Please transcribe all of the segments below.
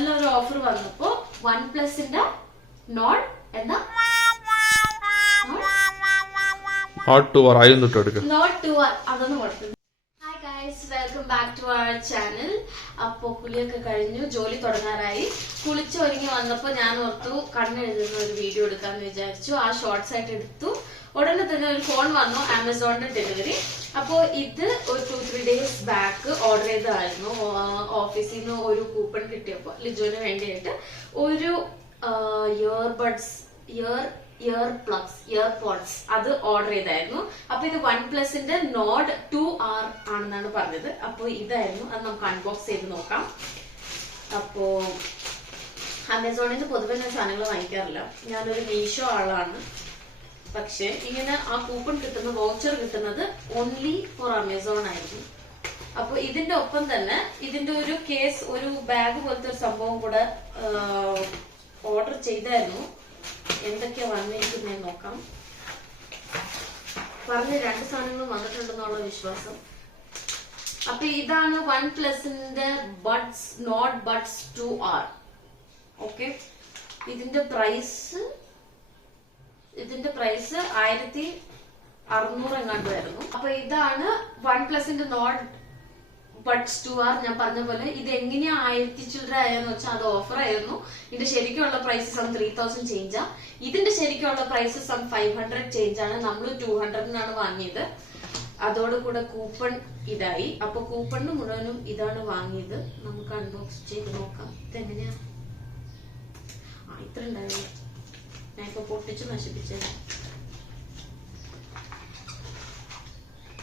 നല്ലൊരു ഓഫർ വന്നപ്പോ വൺ പ്ലസിന്റെ നോൾ എന്ന ടു അതൊന്നും hi guys welcome back to our channel അപ്പോൾ കുളിയൊക്കെ കഴിഞ്ഞു ജോലി തുടങ്ങാറായി. കുളിച്ച് ഒരുങ്ങി വന്നപ്പോ ഞാൻ ഓർത്തു കണ്ണെഴുതുന്ന ഒരു വീഡിയോ എടുക്കാന്ന് വിചാരിച്ചു. ആ ഷോർട്സ് ആയിട്ട് എടുത്തു. ഉടനെ തന്നെ ഒരു ഫോൺ വന്നു ആമസോണിന്റെ ഡെലിവറി അപ്പോ ഇത് ഒരു ടു ഡേയ്സ് ബാക്ക് ഓർഡർ ചെയ്തതായിരുന്നു. ഓഫീസിൽ നിന്ന് ഒരു കൂപ്പൺ കിട്ടിയപ്പോൾ ലിജോന് വേണ്ടിയിട്ട് ഒരു earbuds ear ear plugs ear pods അത് ഓർഡർ ചെയ്തായിരുന്നു. അപ്പൊ ഇത് വൺ പ്ലസിന്റെ നോഡ് ടു ആർ ആണെന്നാണ് പറഞ്ഞത്. അപ്പൊ ഇതായിരുന്നു. അത് നമുക്ക് അൺബോക്സ് ചെയ്ത് നോക്കാം. അപ്പോ ആമസോണിൽ നിന്ന് പൊതുവെ ഞാൻ സാധനങ്ങൾ വാങ്ങിക്കാറില്ല. ഞാനൊരു മീഷോ ആളാണ്. പക്ഷെ ഇങ്ങനെ ആ കൂപ്പൺ കിട്ടുന്ന വോച്ചർ കിട്ടുന്നത് ഓൺലി ഫോർ ആമസോൺ ആയിരുന്നു. അപ്പൊ ഇതിന്റെ ഒപ്പം തന്നെ ഇതിന്റെ ഒരു കേസ് ഒരു ബാഗ് പോലത്തെ ഒരു സംഭവം കൂടെ ഓർഡർ ചെയ്തായിരുന്നു. എന്തൊക്കെയാ വന്നിരിക്കുന്ന നോക്കാം. പറഞ്ഞ രണ്ട് സാധനങ്ങൾ വന്നിട്ടുണ്ടെന്നുള്ള വിശ്വാസം. അപ്പൊ ഇതാണ് one പ്ലസിന്റെ buds Nord buds two R. Okay. ഇതിന്റെ പ്രൈസ് ഇതിന്റെ പ്രൈസ് ആയിരത്തി അറുന്നൂറ് എങ്ങാണ്ടായിരുന്നു അപ്പൊ ഇതാണ് വൺ പ്ലസിന്റെ നോട്ട് ബഡ്സ് ടു ആർ ഞാൻ പറഞ്ഞ പോലെ ഇത് എങ്ങനെയാ ആയിരത്തി ചില്ലറ ആയെന്ന് വെച്ചാൽ അത് ഓഫർ ആയിരുന്നു. ഇതിന്റെ ശരിക്കുള്ള പ്രൈസ് സം ത്രീ തൗസൻഡ് ചേഞ്ചാ ഇതിന്റെ ശരിക്കുള്ള price some five hundred change ആണ്. നമ്മൾ ടു ഹൺഡ്രഡിനാണ് വാങ്ങിയത്. അതോടുകൂടെ കൂപ്പൺ ഇതായി. അപ്പൊ കൂപ്പണിന് മുഴുവനും ഇതാണ് വാങ്ങിയത്. നമുക്ക് അൺബോക്സ് ചെയ്ത് നോക്കാം. ഇതെങ്ങനെയാ? ആ ഇത്ര ഉണ്ടായിരുന്നു ഞാൻ ഇപ്പൊ പൊട്ടിച്ച് നശിപ്പിച്ചത്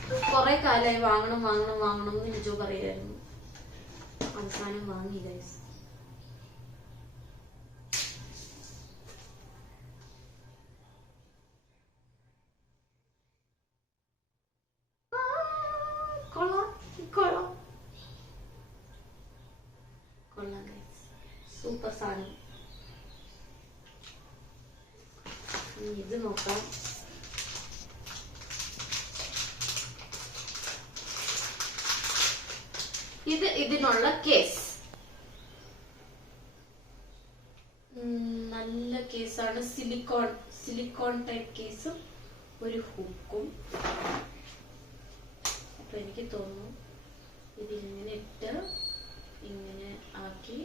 കൊറേ കാലമായി വാങ്ങണം വാങ്ങണം വാങ്ങണം എന്ന് ലിജോ പറയായിരുന്നു അവസാനം വാങ്ങി ഗൈസ് സൂപ്പർ സാധനം. ഇത് നോക്കാം. ഇത് ഇതിനുള്ള കേസ് നല്ല കേസാണ് സിലിക്കോൺ സിലിക്കോൺ ടൈപ്പ് കേസും ഒരു ഹുക്കും. അപ്പൊ എനിക്ക് തോന്നുന്നു ഇതിങ്ങനെ ഇട്ട് ഇങ്ങനെ ആക്കി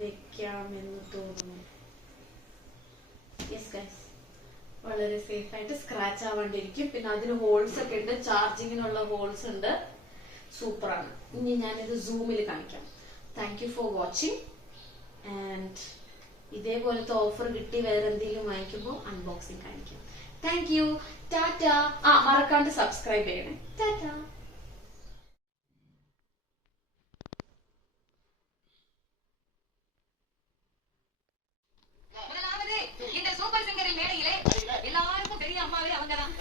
വെക്കാമെന്ന് തോന്നുന്നു. യെസ് ഗൈസ് വളരെ സേഫ് ആയിട്ട് സ്ക്രാച്ച് ആവാണ്ടിരിക്കും. പിന്നെ അതിന് ഹോൾസ് ഒക്കെ ഉണ്ട്. ചാർജിങ്ങിനുള്ള ഹോൾസ് ഉണ്ട്. സൂപ്പറാണ് ഇനി ഞാനിത് സൂമിൽ കാണിക്കാം thank you for watching and ഇതേപോലത്തെ ഓഫർ കിട്ടി വേറെ എന്തെങ്കിലും വാങ്ങിക്കുമ്പോൾ അൺബോക്സിങ് കാണിക്കാം താങ്ക് യു ടാറ്റ ആ മറക്കാണ്ട് സബ്സ്ക്രൈബ് ചെയ്യണേ ടാറ്റ முதலாவது இந்த சூப்பர் சிங்கரின் மேடையிலே எல்லாருக்கும் பெரிய அம்மாவே அவங்கதான்